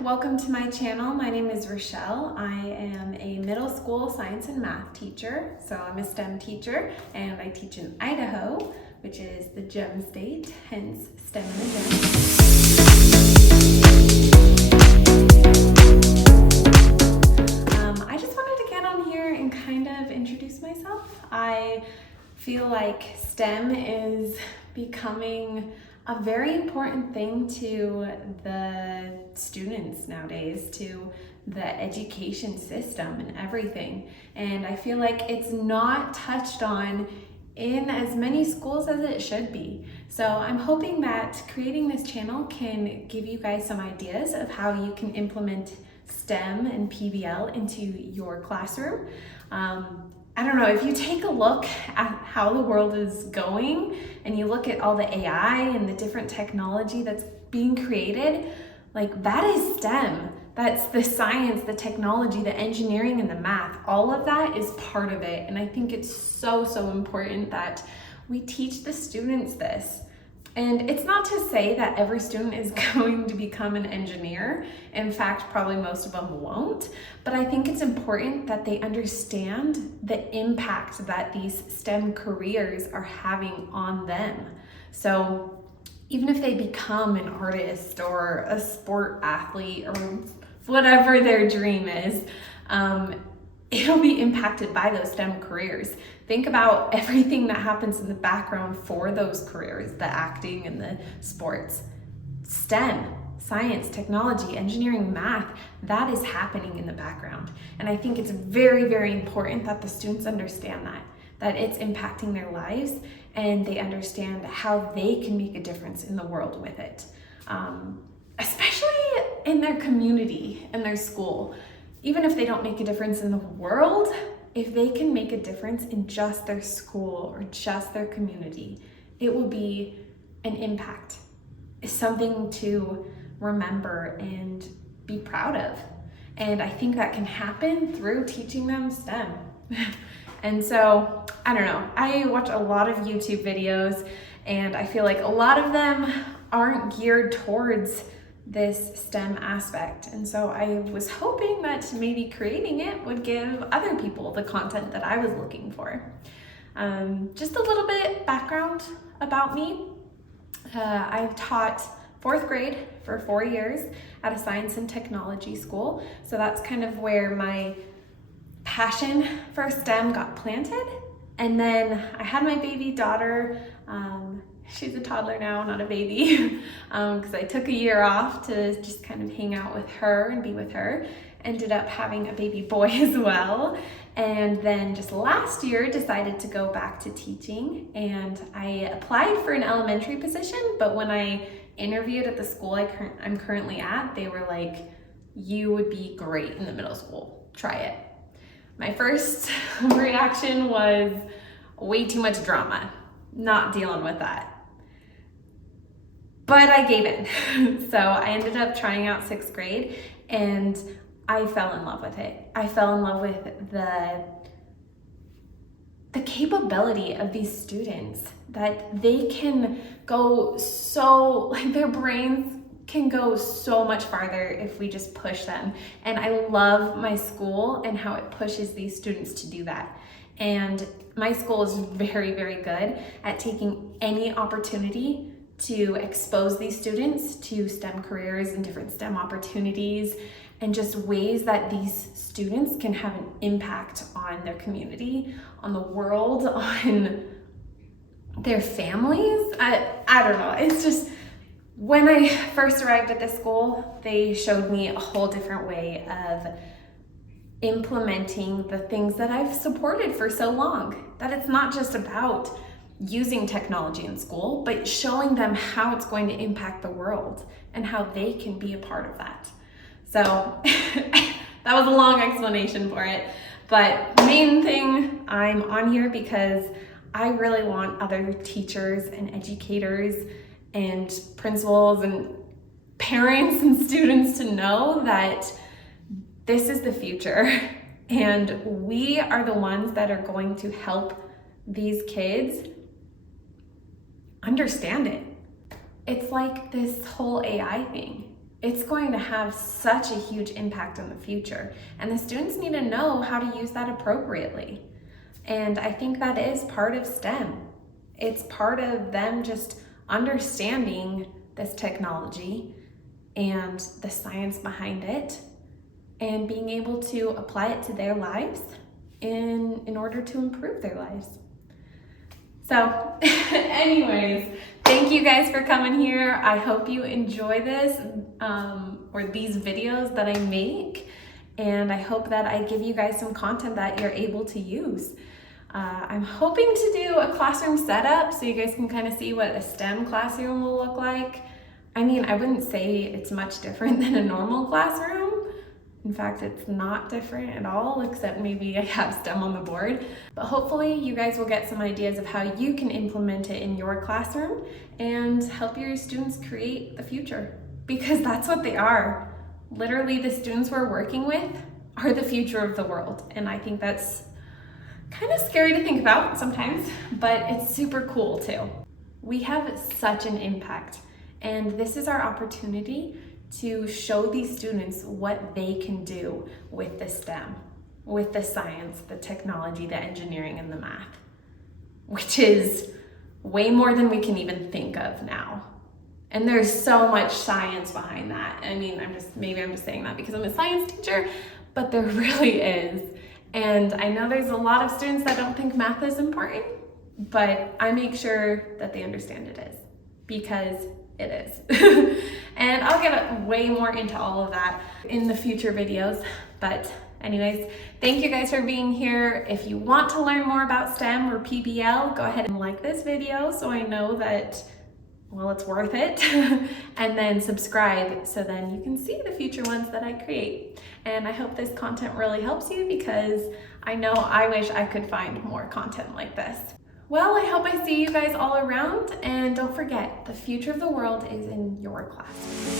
welcome to my channel. My name is Rochelle. I am a middle school science and math teacher. So I'm a STEM teacher and I teach in Idaho, which is the GEM state, hence STEM and the GEM. I just wanted to get on here and kind of introduce myself. I feel like STEM is becoming a very important thing to the students nowadays, to the education system and everything. And I feel like it's not touched on in as many schools as it should be. So I'm hoping that creating this channel can give you guys some ideas of how you can implement STEM and PBL into your classroom. I don't know, if you take a look at how the world is going and you look at all the AI and the different technology that's being created, like that is STEM. That's the science, the technology, the engineering, and the math. All of that is part of it. And I think it's so important that we teach the students this. And it's not to say that every student is going to become an engineer. In fact, probably most of them won't. But I think it's important that they understand the impact that these STEM careers are having on them. So even if they become an artist or a sport athlete or whatever their dream is, it'll be impacted by those STEM careers. Think about everything that happens in the background for those careers, the acting and the sports. STEM, science, technology, engineering, math, that is happening in the background. And I think it's very important that the students understand that it's impacting their lives and they understand how they can make a difference in the world with it. Especially in their community, in their school. Even if they don't make a difference in the world, if they can make a difference in just their school or just their community, it will be an impact. It's something to remember and be proud of. And I think that can happen through teaching them STEM. And so, I don't know, I watch a lot of YouTube videos and I feel like a lot of them aren't geared towards this STEM aspect. And so I was hoping that maybe creating it would give other people the content that I was looking for. Just a little bit background about me. I've taught 4th grade for 4 years at a science and technology school. So that's kind of where my passion for STEM got planted. And then I had my baby daughter. She's a toddler now, not a baby, because I took a year off to just kind of hang out with her and be with her. Ended up having a baby boy as well. And then just last year decided to go back to teaching, and I applied for an elementary position, but when I interviewed at the school I'm currently at, they were like, you would be great in the middle school, try it. My first reaction was way too much drama, not dealing with that. But I gave in. So I ended up trying out 6th grade and I fell in love with it. I fell in love with the capability of these students, that they can go so, like their brains can go so much farther if we just push them. And I love my school and how it pushes these students to do that. And my school is very good at taking any opportunity to expose these students to STEM careers and different STEM opportunities and just ways that these students can have an impact on their community, on the world, on their families. I don't know, it's just, when I first arrived at this school, they showed me a whole different way of implementing the things that I've supported for so long. That it's not just about using technology in school, but showing them how it's going to impact the world and how they can be a part of that. So that was a long explanation for it, but main thing, I'm on here because I really want other teachers and educators and principals and parents and students to know that this is the future and we are the ones that are going to help these kids understand it. It's like this whole AI thing. it's going to have such a huge impact on the future. And the students need to know how to use that appropriately. And I think that is part of STEM. It's part of them just understanding this technology and the science behind it and being able to apply it to their lives in order to improve their lives. So anyways, thank you guys for coming here. I hope you enjoy this or these videos that I make, and I hope that I give you guys some content that you're able to use. I'm hoping to do a classroom setup so you guys can kind of see what a STEM classroom will look like. I mean, I wouldn't say it's much different than a normal classroom. In fact, it's not different at all, except maybe I have STEM on the board. But hopefully you guys will get some ideas of how you can implement it in your classroom and help your students create the future, because that's what they are. Literally, the students we're working with are the future of the world. And I think that's kind of scary to think about sometimes, but it's super cool too. We have such an impact, and this is our opportunity to show these students what they can do with the STEM, with the science, the technology, the engineering, and the math, which is way more than we can even think of now. And there's so much science behind that. I mean, maybe I'm just saying that because I'm a science teacher, but there really is. And I know there's a lot of students that don't think math is important, but I make sure that they understand it is, because it is. And I'll get way more into all of that in the future videos. But anyways, thank you guys for being here. If you want to learn more about STEM or PBL, go ahead and like this video so I know that, well, it's worth it. And then subscribe so then you can see the future ones that I create. And I hope this content really helps you, because I know I wish I could find more content like this. Well, I hope I see you guys all around, and don't forget, the future of the world is in your class.